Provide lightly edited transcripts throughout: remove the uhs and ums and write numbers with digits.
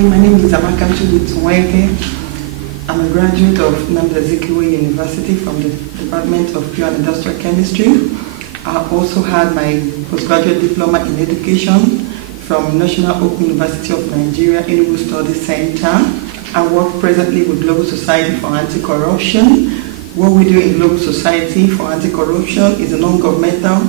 Hi, my name is Amaka Juliet Nweke. I'm a graduate of University from the Department of Pure and Industrial Chemistry. I also had my postgraduate diploma in education from National Open University of Nigeria, Igbo Studies Center. I work presently with Global Society for Anti-Corruption. What we do in Global Society for Anti-Corruption is a non-governmental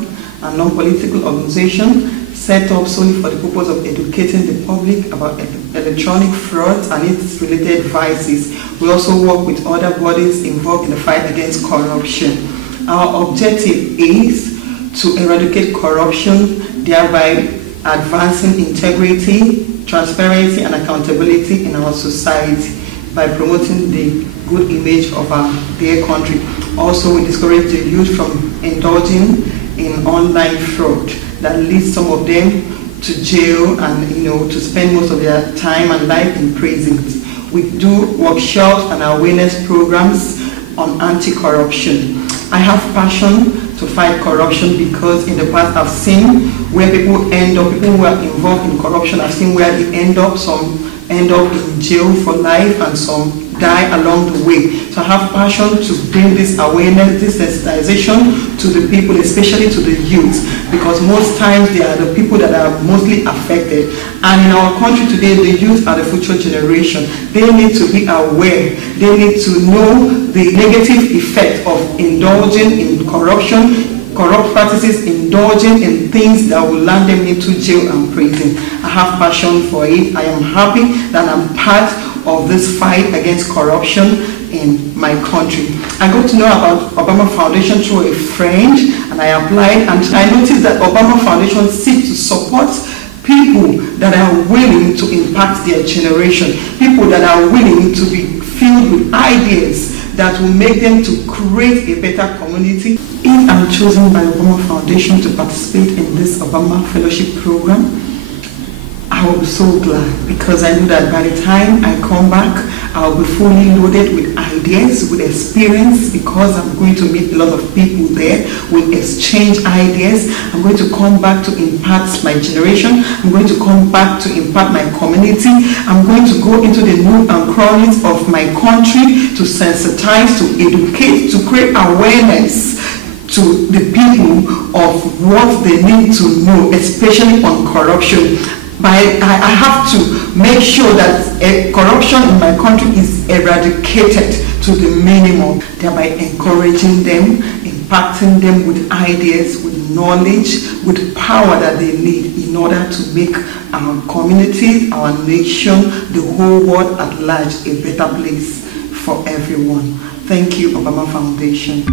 and non-political organization set up solely for the purpose of educating the public about electronic frauds and its related vices. We also work with other bodies involved in the fight against corruption. Our objective is to eradicate corruption, thereby advancing integrity, transparency, and accountability in our society by promoting the good image of our dear country. Also, we discourage the youth from indulging in online fraud that leads some of them to jail and to spend most of their time and life in prisons. We do workshops and awareness programs on anti-corruption. I have passion to fight corruption because in the past I've seen where people end up, people who are involved in corruption, I've seen where they end up. Some end up in jail for life and some die along the way. So I have passion to bring this awareness, this sensitization to the people, especially to the youth, because most times they are the people that are mostly affected. And in our country today, the youth are the future generation. They need to be aware. They need to know the negative effect of indulging in corruption, corrupt practices, indulging in things that will land them into jail and prison. I have passion for it. I am happy that I'm part of this fight against corruption in my country. I got to know about Obama Foundation through a friend, and I applied, and I noticed that Obama Foundation seeks to support people that are willing to impact their generation, people that are willing to be filled with ideas that will make them to create a better community. If I'm chosen by Obama Foundation to participate in this Obama Fellowship Program, I will be so glad, because I know that by the time I come back, I'll be fully loaded with ideas, with experience, because I'm going to meet a lot of people there. We'll exchange ideas. I'm going to come back to impact my generation. I'm going to come back to impact my community. I'm going to go into the nook and crannies of my country to sensitize, to educate, to create awareness to the people of what they need to know, especially on corruption. I have to make sure that corruption in my country is eradicated to the minimum, thereby encouraging them, impacting them with ideas, with knowledge, with power that they need in order to make our community, our nation, the whole world at large a better place for everyone. Thank you, Obama Foundation.